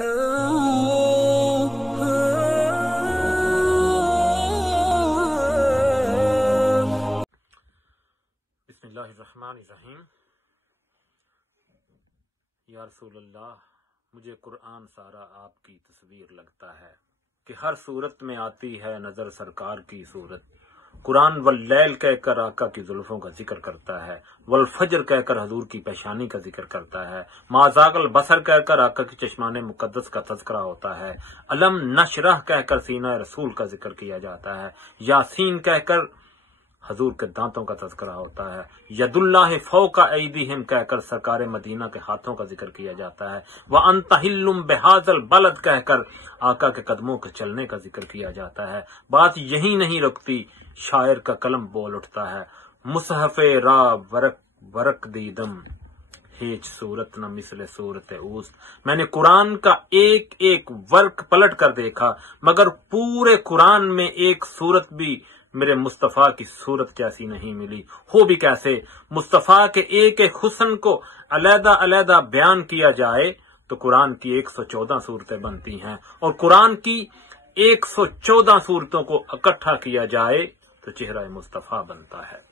बिस्मिल्लाहिर्रहमानिर्रहीम। या रसूल अल्लाह, मुझे कुरान सारा आपकी तस्वीर लगता है कि हर सूरत में आती है नजर सरकार की सूरत। कुरान वल्लैल कहकर आका की जुल्फों का जिक्र करता है, वल फजर कहकर हजूर की पेशानी का जिक्र करता है, माजागल बसर कहकर आका की चश्माने मुकद्दस का तज़किरा होता है, अलम नशरह कहकर सीना रसूल का जिक्र किया जाता है, यासीन कहकर हजूर के दांतों का तज़किरा होता है, यदुल्लाह फौका ऐदीहिम कहकर सरकार मदीना के हाथों का जिक्र किया जाता है, व अंतहिल्लुम बिहाज़ल बलद कहकर आका के कदमों के चलने का जिक्र किया जाता है। बात यही नहीं रुकती, शायर का कलम बोल उठता है, मुसहफ़े रा वरक दीदम हेच सूरत न मिसले सूरत ऊस्त। मैंने कुरान का एक एक वर्क पलट कर देखा, मगर पूरे कुरान में एक सूरत भी मेरे मुस्तफा की सूरत जैसी नहीं मिली। हो भी कैसे? मुस्तफा के एक एक हुस्न को अलहदा अलहदा बयान किया जाए तो कुरान की 114 सूरतें बनती हैं, और कुरान की 114 सूरतों को इकट्ठा किया जाए तो चेहरा मुस्तफा बनता है।